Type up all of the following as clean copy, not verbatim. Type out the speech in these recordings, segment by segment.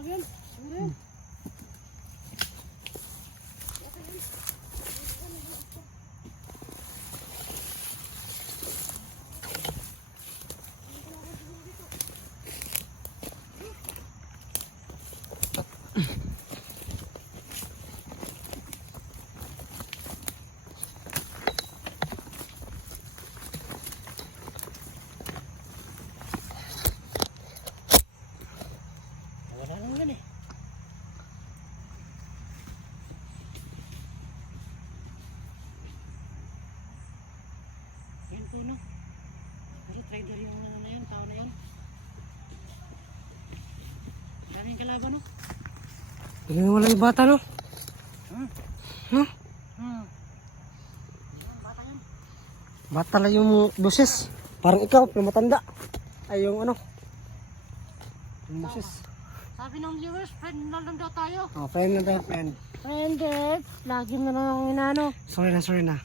Matang yan. Ano yan? Wala lang yan eh. Yan po no. Kasi trader yung ano na yan, tao na yan. Daming kalaban no. Wala yung bata no? Huh? Bata yan. Bata lang yung boses. Parang ikaw, yung matanda. Ay yung ano. Yung boses. Sabi ng viewers, friend na lang daw tayo. Oh, friend na tayo, friend. Friended. Lagi mo na lang inano. Sorry na.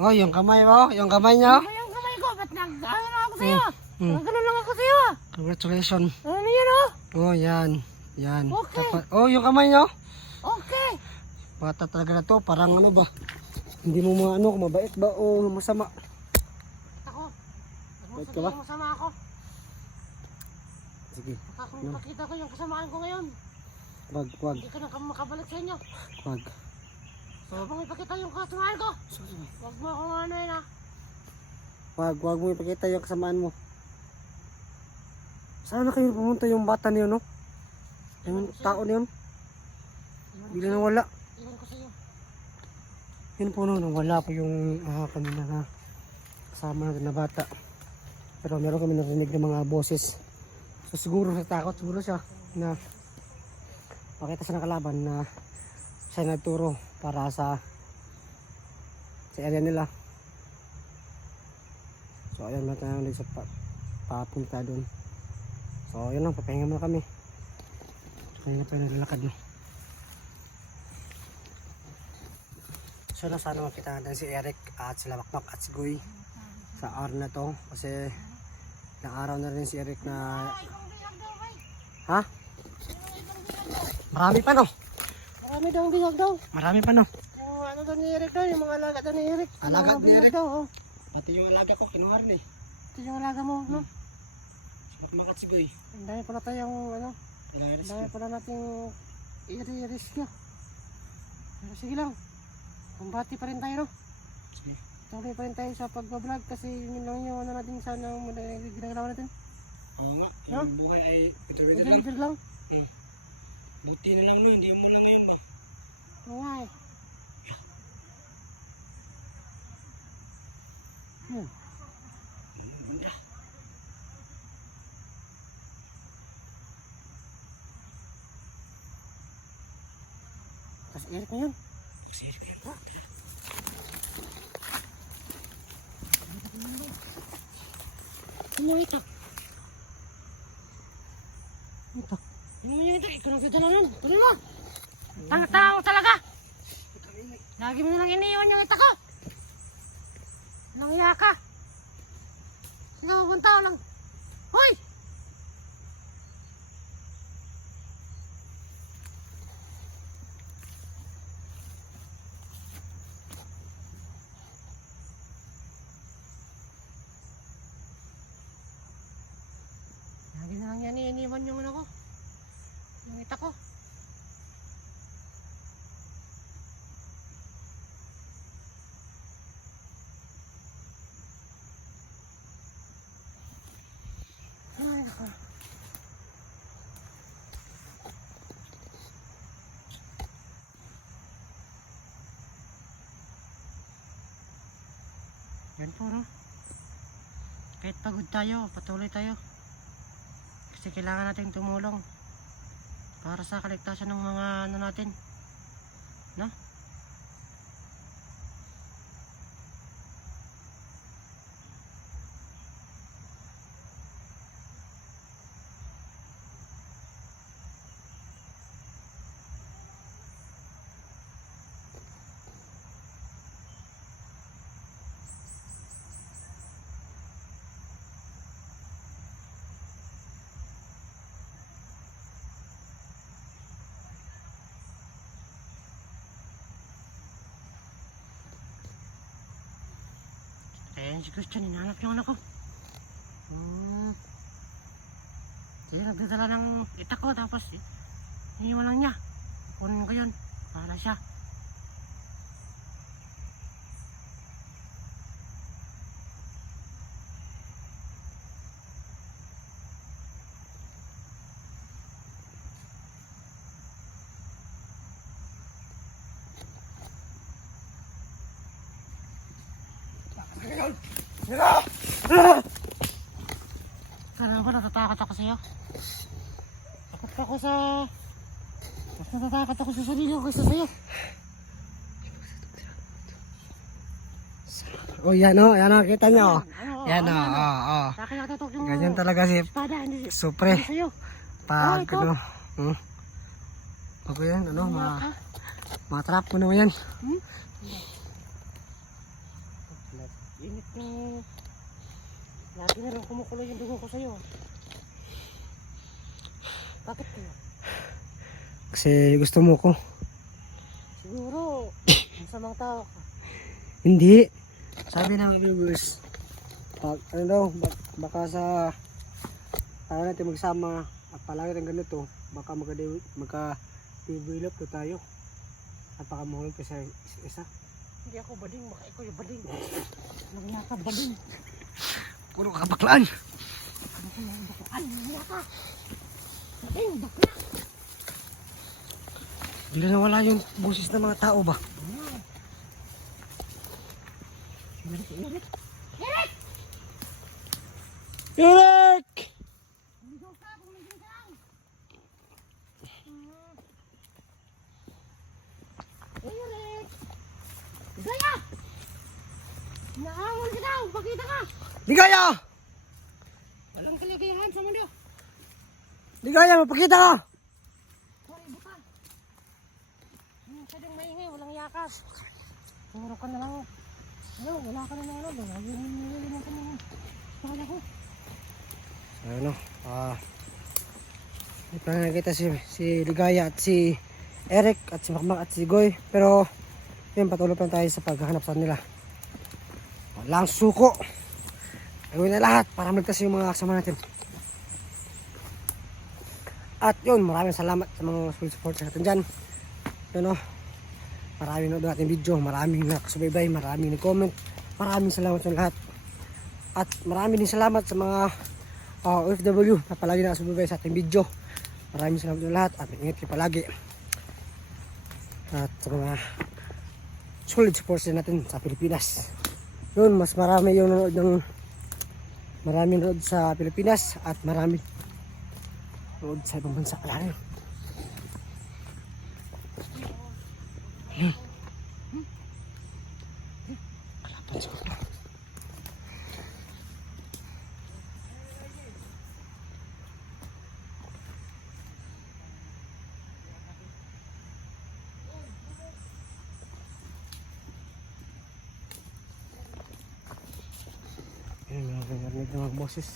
Oh, yung kamay mo, yung kamay niya. Ano yung kamay ko? Ba't nag-ano na ako sa'yo? Mm. Ganun lang ako sa'yo. Congratulations. Ano yan oh? Oh, yan. Okay. Oh, yung kamay niyo. Okay. Bata talaga na to, parang ano ba? Hindi mo maano, kung mabait ba o masama. Ako. Bait ka ba? Masama ako. Sige, Pakita ko yung kasamaan ko ngayon. wag. Hindi ka na makabalik sa inyo. Wag. So, kung ipakita yung kasamaan ko, wag mo akong ano yun ah. Wag mo ipakita yung kasamaan mo. Saan na kayo pumunta yung bata niyo, no? Yung tao niyon? Bigla na wala. Iwan ko sa'yo. Yun po no, wala po yung kanina na kasama natin na bata. Pero meron kami narinig ng mga boses. So siguro siguro siya na makita siya ng kalaban na siya nagturo para sa area nila. So ayun, natin na sa papunta doon. So yun lang, papahinga muna kami. Kaya na tayo nalalakad no. So sana makita natin si Eric at sila Makmak at si Guy sa araw na to. Kasi ilang araw na rin si Eric na... Ha? Marami pa no? Marami daw ang bihag daw. Marami pa no? Yung ano daw ni Eric daw, yung mga alaga daw ni Eric. Alaga Mga ni bihag Eric? daw, oh. Pati yung alaga ko, kinuha rin eh. Ito yung alaga mo, no? Si Makmak at si Guy. Ang dami pala tayong, ano, Ilang ang dami pala nating i-rescue. Pero sige lang, kumbati pa rin tayo, no? Sige. Tuloy pa rin tayo sa pagbablog kasi yun lang yung ano natin sana ginagawa natin. Oo nga, yung buhay ay pituloy lang. Deliver lang. Buti na lang no, hindi mo na ngayon ba? Oo nga eh. Bunda. Kasi Eric na yun. Si Eric yan. Ano yung itak? Itak? Ano yung itak? Ikaw nang dadala yun. Tuloy mo! Tanga-tanga talaga! Lagi mo nalang iniiwan yung itak ko! Nangya ka! Sige, pupunta ko lang. Hoy! Lagi na lang yan iniiwan yung ano ko. Yung itak ko. Ay, nako. Yan po no. Kahit pagod tayo, patuloy tayo. Kasi kailangan natin tumulong para sa kaligtasan ng mga ano natin, no? Ayan si Christian, hinahanap yung anak ko. Siya nagdadala ng itak ko, tapos iniwan lang niya. Kunin ko yun, para siya. Kailan ba natatakot ako sa'yo? Takot ako sa... Mas natatakot ako sa sarili ko kaysa sa'yo. Oh, yan o, yan o, kita nyo. Yan o, ano? oo. Sa akin nakatutok yung Ganyan talaga si espada, hindi Supre. sa'yo. Pag ito. ano, okay yan, ano, matrap mo naman yan. Init yung... Lagi na rin kumukulo yung dugo ko sa'yo. Bakit kaya? Kasi gusto mo ko. Siguro, masamang tao ka. Hindi. Sabi ng viewers, pag ano daw, baka sa tayo natin magsama at palagi ng ganito, baka magka-develop to tayo. At baka mahulog ka sa isa. Hindi ako bading, baka ikaw yung bading. Nangyaka bading. Puro kabaklaan. Nangyaka. Bading, bakla. Hindi na nawala yung boses ng mga tao ba? Eric! Eric! Ligaw ka, pumigil ka lang. Eric! Gaya! Naawal ka daw, pakita ka! Ligaya! Walang kaligayahan sa mundo. Ligaya, mapakita ka! Hoy, bukan. Masyadong maingay, walang yakas. Puro ka na lang. Ano, wala ka na lang. Nililiman ka naman. Pakala ko. Ano, ito na nakita si Ligaya at si Eric at si Makmak at si Goy. Pero, yun, patuloy pa tayo sa paghahanap sa nila. Walang suko. Gawin na lahat para magtas yung mga kasama natin. At yun, maraming salamat sa mga support sa natin dyan. Yun o, maraming nanood ng ating video, maraming nakasubaybay, maraming nag-comment. Maraming salamat sa lahat. At maraming din salamat sa mga OFW na palagi nakasubaybay sa ating video. Maraming salamat sa lahat at ingat kayo palagi. At sa mga solid supporters natin sa Pilipinas. Yun, mas marami yung nanood ng maraming nanood sa Pilipinas at maraming nanood sa ibang bansa. Ayan yun. Kalapan siguro. Ayan, narinig ng mga boses.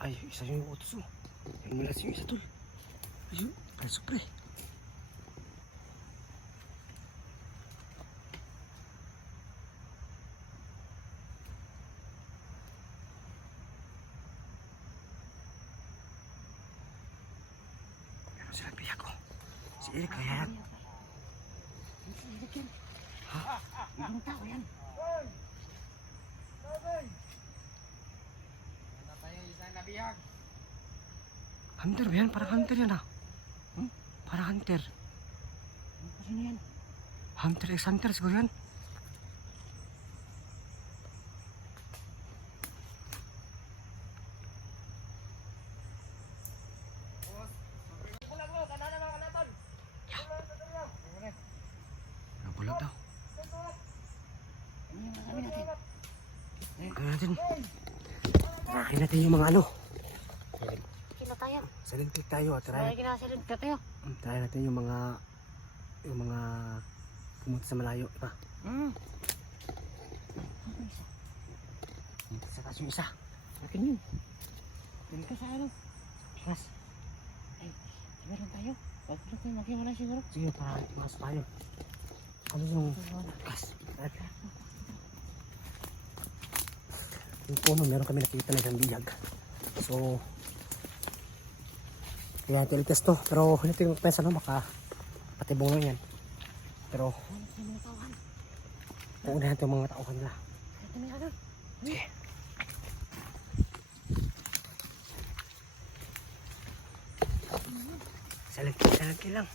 Ay, isa yung utos mo. Ay, malas yung isa tol. Ayun, ay supre. Meron silang biyak ko. Si Eric kaya yan. Ha? Ibang tao yan. Hunter ba yan? Parang hunter yan ah. Parang hunter. Sino yan? Hunter x hunter siguro yan. Nabulag daw. Ano yung masabi natin? Ano natin? Tarakin natin yung mga ano. Sino tayo? tayo. silent click tayo at Sabay kinasilid ka tayo. try natin yung mga pumunta sa malayo, diba? Pumunta sa taas yung isa. Akin yun. Dun ka sa ano. Mas, Ay, meron tayo. Huwag na tayo maghiwalay siguro. sige, para mas tayo. Ano yung kas? Yung puno, meron kami nakita na isang biyag. So, kaya tilikas to. Pero hindi ko pensa no, baka patibong lang yan. Pero, Ano sa mga tauhan? naunahan ito yung mga tauhan nila. Ito may ano. Sige. Silent lang.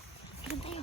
Ilan tayo?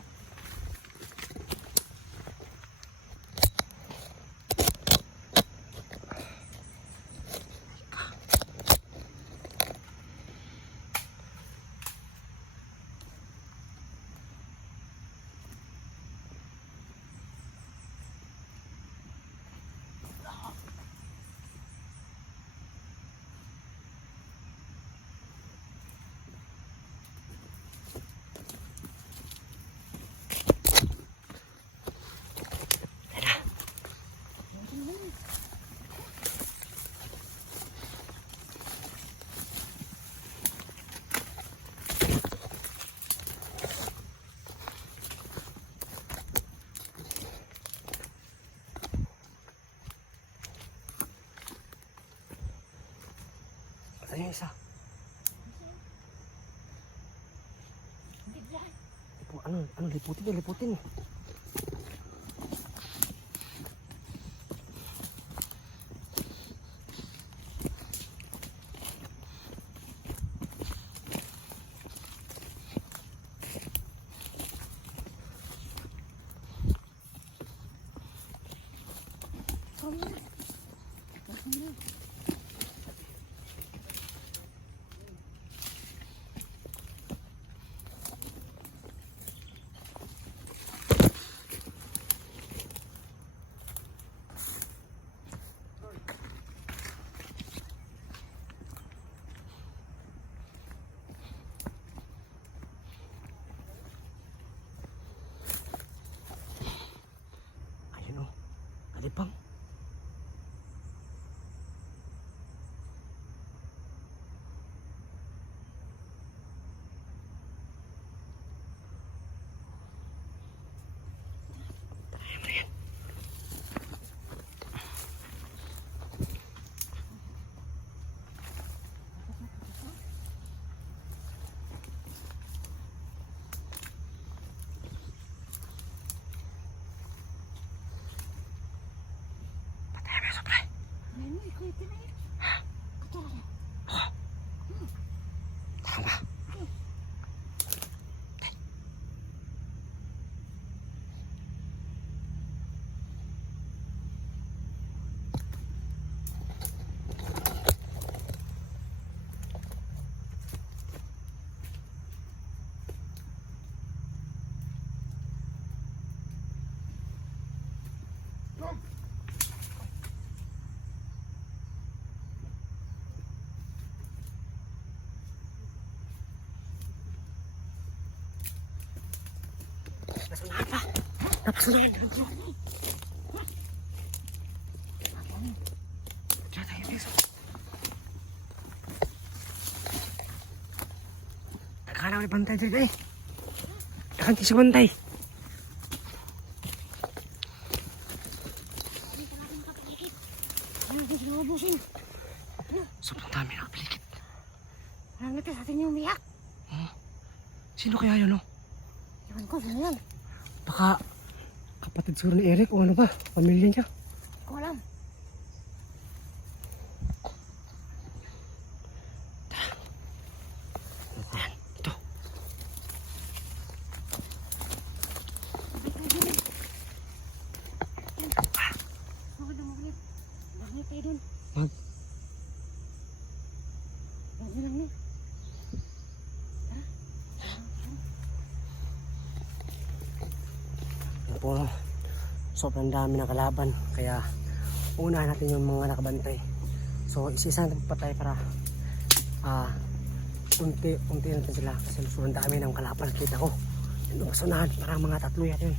Saan yung isa? Bigla. Liputin. Ayun o. Alipang. Ayun mo, ikaw ito na yun. Ito na yun. Tama. Napasunahan. Diyan tayo, Beso. Nagkala ko bantay dyan eh. Nakanti si bantay. Dito natin makapalikit. Ano natin sila mabusin? Sobrang dami nakapaligid. Alam natin sa atin yung umiyak. Sino kaya yun, no? Iwan ko, sino yan? Baka kapatid siguro ni Eric o ano ba? Pamilya niya. Hindi ko alam. Ayan, ito. Bakit na maglit? Bakit tayo dun? Mag? Huwag lang yun. Yan po, sobrang dami ng kalaban. Kaya unahan natin yung mga nakabantay. So isa-isa natin pa tayo para unti natin sila kasi sobrang dami ng kalapan kita ko. Yung masunahan, parang mga 3 yan yun.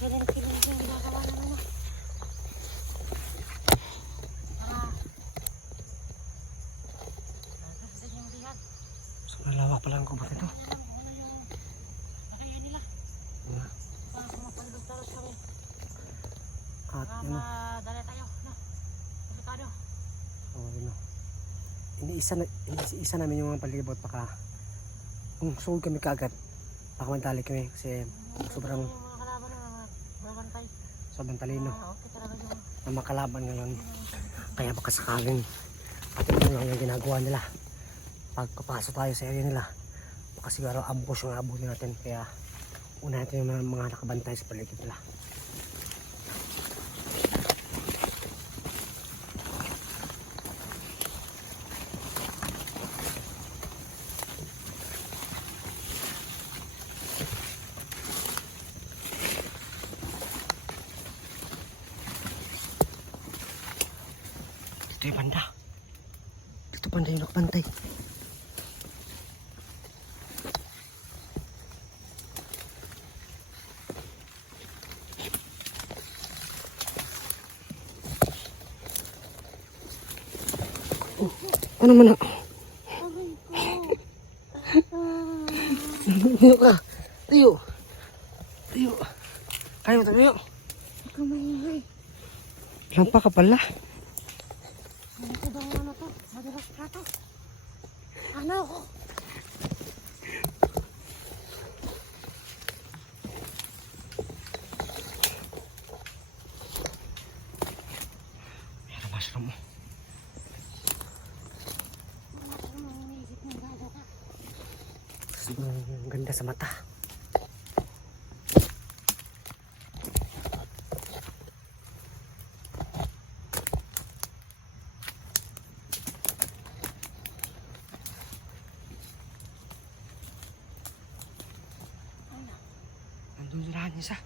Kailan yung ginagawa naman na. So nalawak pala ang kubat ito. At ano, Dali tayo, no? Delikado. oh, yun o. Iniisa namin yung mga palibot baka kung sold kami kagad baka madali kami kasi sobrang Yung mga kalaban na mga babantay. sobrang talino Okay talaga yung na makalaban ngayon. Kaya baka sakaling pati ito lang yung ginagawa nila. Pagkapasok tayo sa area nila baka siguro ambush yung abutin natin. Kaya una natin yung mga nakabantay sa paligid nila. Ito yung banda. Ito banda yung nakabantay. Oh, ano man na? Tayo ka. Tayo. Tayo. Kaya mo tayo. kumaingay. Lampa ka pala. Ano ko bang ano to? Madalas plato. Ano ko? Meron mushroom mo. Siguro ang ganda sa mata. Nandun sa lahat isa.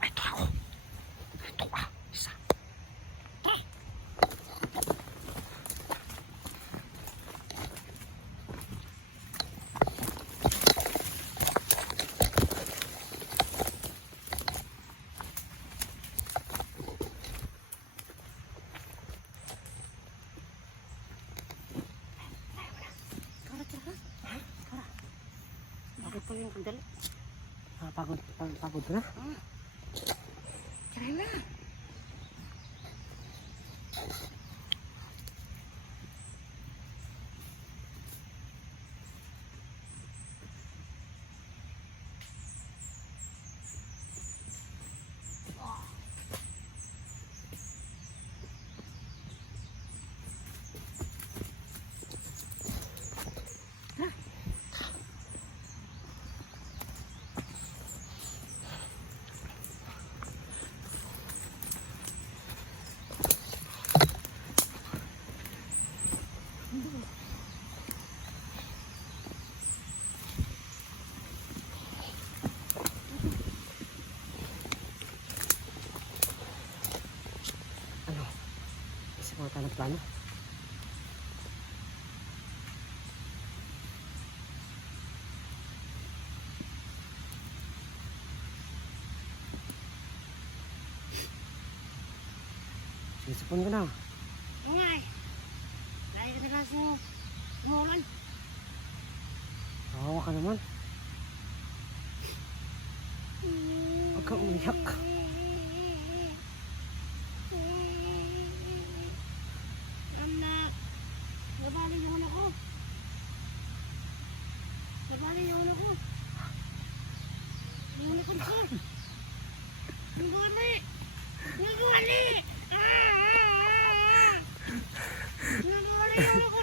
Ito ako. Ito ka. Isa. Bakit pala yung kandali? Pagod ka na? Try na. Ano? Isip mo tayo ng plano? Sisipon ka na. Ingay. Lagi ka na kasi umulan. Kawawa ka naman. Huwag kang umiyak. Anak, nabali yung ako. Nabali yung ako. Yung ako ko. Nagwali. Nagwali. Nagwali yung ako.